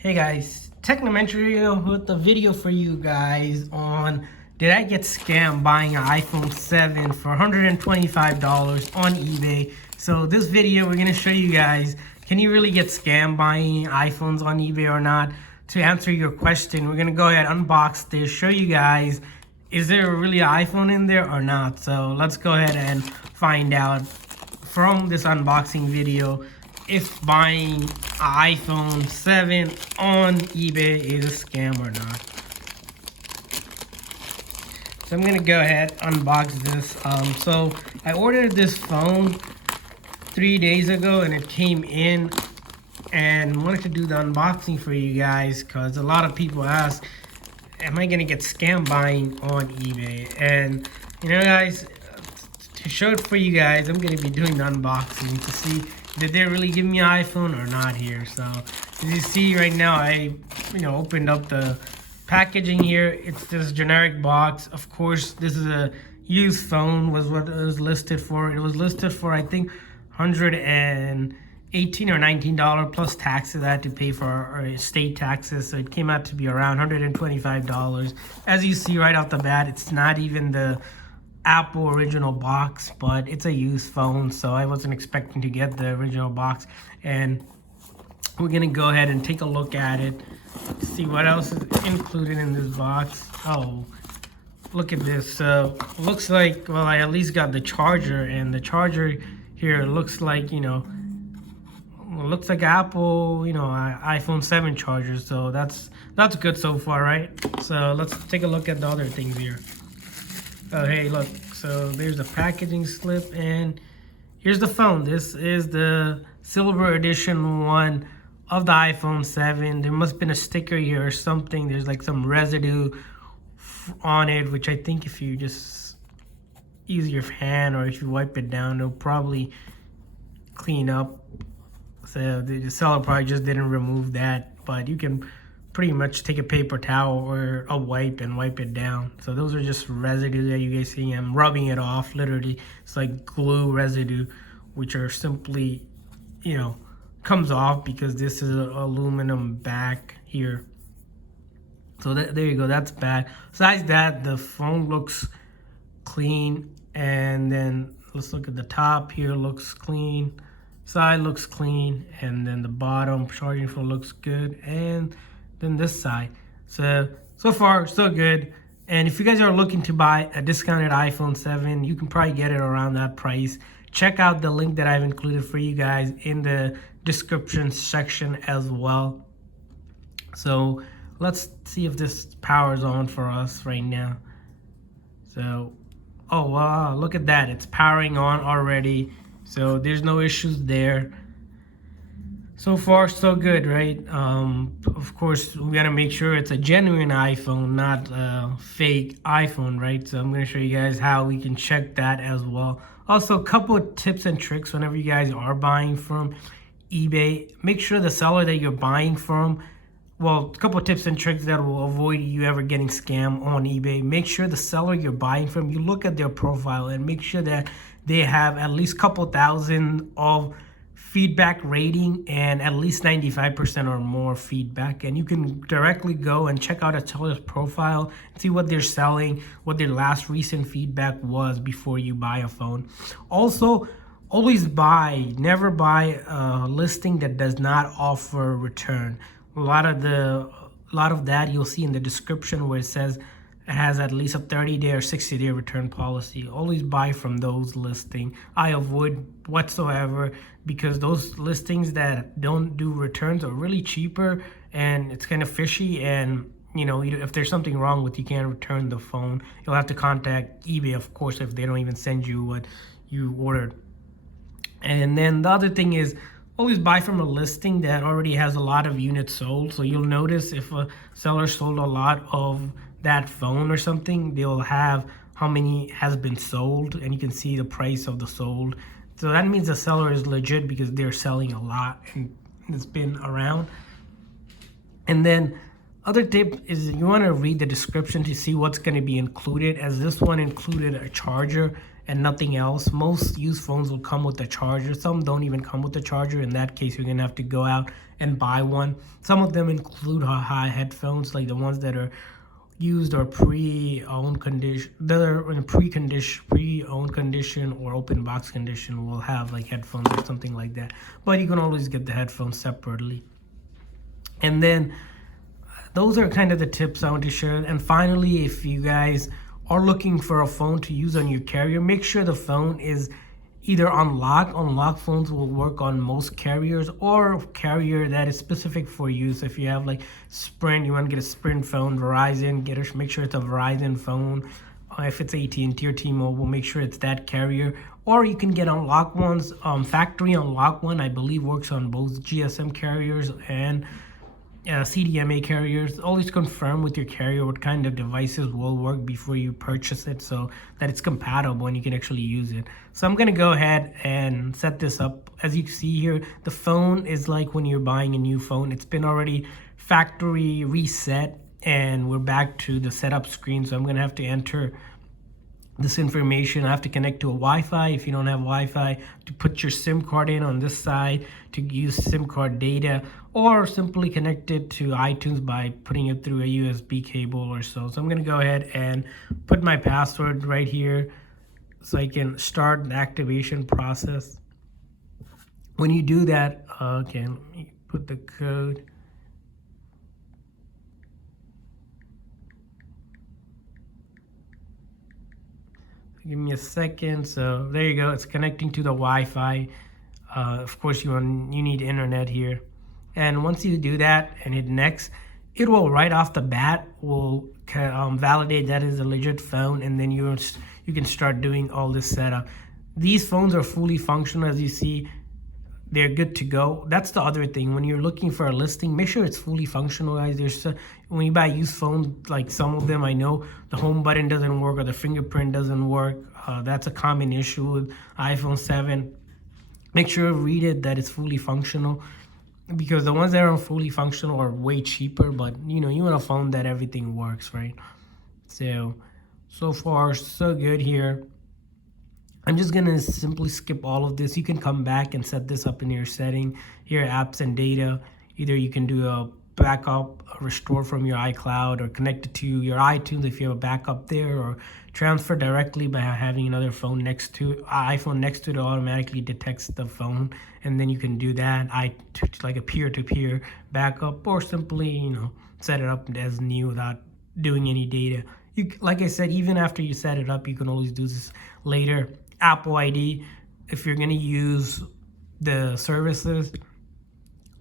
Hey guys, Technomentary with a video for you guys on did I get scammed buying an iPhone 7 for $125 on eBay. So this video we're going to show you guys, can you really get scammed buying iPhones on eBay or not? To answer your question, we're going to go ahead unbox this, show you guys is there really an iPhone in there or not. So let's go ahead and find out from this unboxing video if buying an iPhone 7 on eBay is a scam or not. So I'm gonna go ahead unbox this. So I ordered this phone 3 days ago and it came in, and wanted to do the unboxing for you guys because a lot of people ask, am I gonna get scam buying on eBay? And you know guys, to show it for you guys, I'm gonna be doing the unboxing to see did they really give me an iPhone or not here. So as you see right now, I opened up the packaging here. It's this generic box. Of course, this is a used phone, was what it was listed for. It was listed for I think $118 or $19 plus taxes I had to pay for state taxes. So it came out to be around $125. As you see right off the bat, it's not even the Apple original box, but it's a used phone, so I wasn't expecting to get the original box. And we're gonna go ahead and take a look at it, see what else is included in this box. Oh, look at this. So looks like, well, I at least got the charger, and the charger here looks like, looks like Apple, iPhone 7 charger. So that's good so far, right? So let's take a look at the other things here. Oh, hey, look. So there's the packaging slip, and here's the phone. This is the silver edition one of the iPhone 7. There must have been a sticker here or something. There's like some residue on it, which I think if you just use your hand or if you wipe it down, it'll probably clean up. So the seller probably just didn't remove that, but you can pretty much take a paper towel or a wipe and wipe it down. So those are just residue that you guys see. I'm rubbing it off, literally. It's like glue residue, which are simply, comes off because this is an aluminum back here. So there you go, that's bad. Besides that, the phone looks clean. And then let's look at the top here, looks clean. Side looks clean. And then the bottom charging phone looks good. And then this side. So far so good. And if you guys are looking to buy a discounted iPhone 7, you can probably get it around that price. Check out the link that I've included for you guys in the description section as well. So let's see if this powers on for us right now. So, oh wow, look at that, it's powering on already. So there's no issues there. So far, so good, right? Of course, we gotta make sure it's a genuine iPhone, not a fake iPhone, right? So I'm gonna show you guys how we can check that as well. Also, a couple of tips and tricks whenever you guys are buying from eBay. Make sure the seller that you're buying from, well, a couple of tips and tricks that will avoid you ever getting scammed on eBay. Make sure the seller you're buying from, you look at their profile and make sure that they have at least a couple thousand of feedback rating and at least 95% or more feedback. And you can directly go and check out a seller's profile and see what they're selling, what their last recent feedback was before you buy a phone. Also, always never buy a listing that does not offer return. A lot of that you'll see in the description where it says it has at least a 30-day or 60-day return policy. Always buy from those listings. I avoid whatsoever because those listings that don't do returns are really cheaper and it's kind of fishy. And if there's something wrong with you can't return the phone, you'll have to contact eBay, of course, if they don't even send you what you ordered. And then the other thing is always buy from a listing that already has a lot of units sold. So you'll notice if a seller sold a lot of that phone or something, they'll have how many has been sold, and you can see the price of the sold. So that means the seller is legit because they're selling a lot and it's been around. And then other tip is you want to read the description to see what's going to be included, as this one included a charger and nothing else. Most used phones will come with a charger. Some don't even come with a charger. In that case, you're going to have to go out and buy one. Some of them include high headphones, like the ones that are used or pre-owned condition, that are in a pre-owned condition or open box condition, will have like headphones or something like that. But you can always get the headphones separately. And then those are kind of the tips I want to share. And finally, if you guys are looking for a phone to use on your carrier, make sure the phone is either on lock. Unlocked phones will work on most carriers, or carrier that is specific for you. So if you have like Sprint, you want to get a Sprint phone. Verizon, make sure it's a Verizon phone. If it's AT&T or T-Mobile, make sure it's that carrier. Or you can get unlocked ones. Factory unlocked one, I believe, works on both GSM carriers and CDMA carriers. Always confirm with your carrier what kind of devices will work before you purchase it, so that it's compatible and you can actually use it. So I'm gonna go ahead and set this up. As you can see here, the phone is like when you're buying a new phone. It's been already factory reset, and we're back to the setup screen. So I'm gonna have to enter this information. I have to connect to a Wi-Fi. If you don't have Wi-Fi, to put your SIM card in on this side to use SIM card data, or simply connect it to iTunes by putting it through a USB cable or so. So I'm gonna go ahead and put my password right here so I can start the activation process. When you do that, okay, let me put the code. Give me a second. So there you go. It's connecting to the Wi-Fi. Of course, you need internet here. And once you do that and hit next, it will right off the bat will validate that is a legit phone, and then you can start doing all this setup. These phones are fully functional, as you see. They're good to go. That's the other thing. When you're looking for a listing, make sure it's fully functional, guys. When you buy used phones, like some of them, I know the home button doesn't work or the fingerprint doesn't work. That's a common issue with iPhone 7. Make sure you read it that it's fully functional, because the ones that are fully functional are way cheaper. But you want a phone that everything works, right? So far so good here. I'm just gonna simply skip all of this. You can come back and set this up in your setting here, apps and data. Either you can do a backup, a restore from your iCloud, or connect it to your iTunes if you have a backup there, or transfer directly by having another phone next to iPhone next to it. Automatically detects the phone, and then you can do that. Like a peer-to-peer backup, or simply set it up as new without doing any data. Like I said, even after you set it up, you can always do this later. Apple ID, if you're going to use the services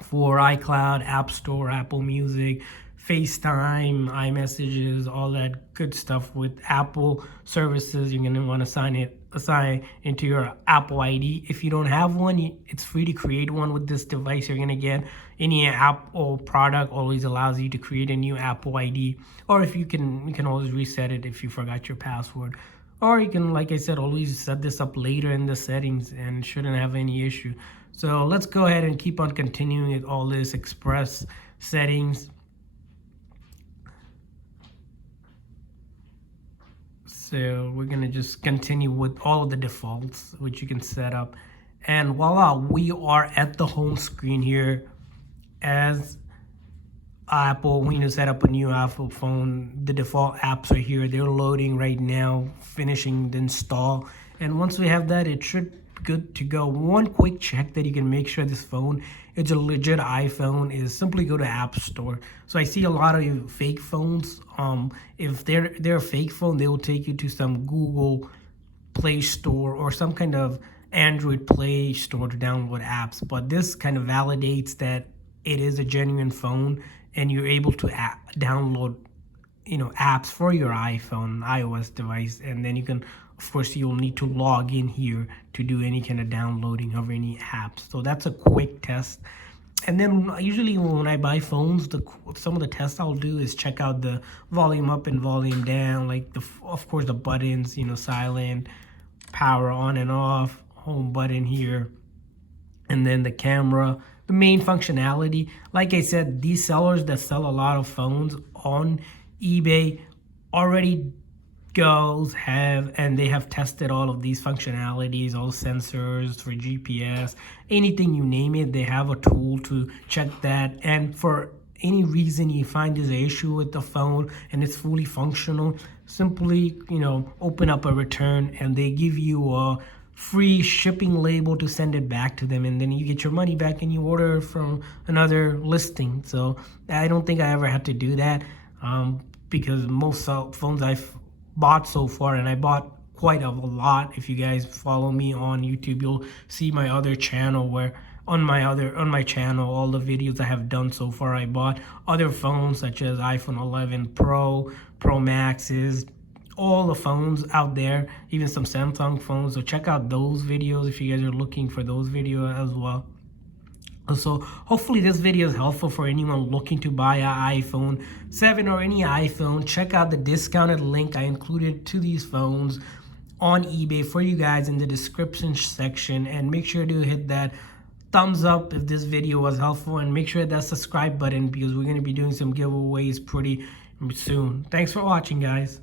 for iCloud, App Store, Apple Music, FaceTime, iMessages, all that good stuff with Apple services, you're going to want to assign into your Apple ID. If you don't have one, it's free to create one with this device. You're going to get any Apple product always allows you to create a new Apple ID, or if you can always reset it if you forgot your password. Or you can, like I said, always set this up later in the settings and shouldn't have any issue. So let's go ahead and keep on continuing with all this express settings. So we're gonna just continue with all of the defaults, which you can set up. And voila, we are at the home screen here. As Apple, when you set up a new Apple phone, the default apps are here. They're loading right now, finishing the install. And once we have that, it should be good to go. One quick check that you can make sure this phone is a legit iPhone is simply go to App Store. So I see a lot of fake phones. If they're a fake phone, they will take you to some Google Play Store or some kind of Android Play Store to download apps. But this kind of validates that it is a genuine phone, and you're able to download apps for your iPhone, iOS device. And then you can, of course, you'll need to log in here to do any kind of downloading of any apps. So that's a quick test. And then usually when I buy phones, some of the tests I'll do is check out the volume up and volume down, like of course the buttons, silent, power on and off, home button here, and then the camera. The main functionality, like I said, these sellers that sell a lot of phones on eBay already and they have tested all of these functionalities, all sensors for GPS, anything you name it, they have a tool to check that. And for any reason you find there's an issue with the phone and it's fully functional, simply, open up a return and they give you a free shipping label to send it back to them, and then you get your money back and you order from another listing. So I don't think I ever had to do that, because most phones I've bought so far, and I bought quite a lot. If you guys follow me on YouTube, you'll see my other channel where on my channel all the videos I have done so far. I bought other phones such as iPhone 11 Pro Maxes, all the phones out there, even some Samsung phones. So check out those videos if you guys are looking for those videos as well. So hopefully this video is helpful for anyone looking to buy an iPhone 7 or any iPhone. Check out the discounted link I included to these phones on eBay for you guys in the description section, and make sure to hit that thumbs up if this video was helpful, and make sure that subscribe button, because we're going to be doing some giveaways pretty soon. Thanks for watching, guys.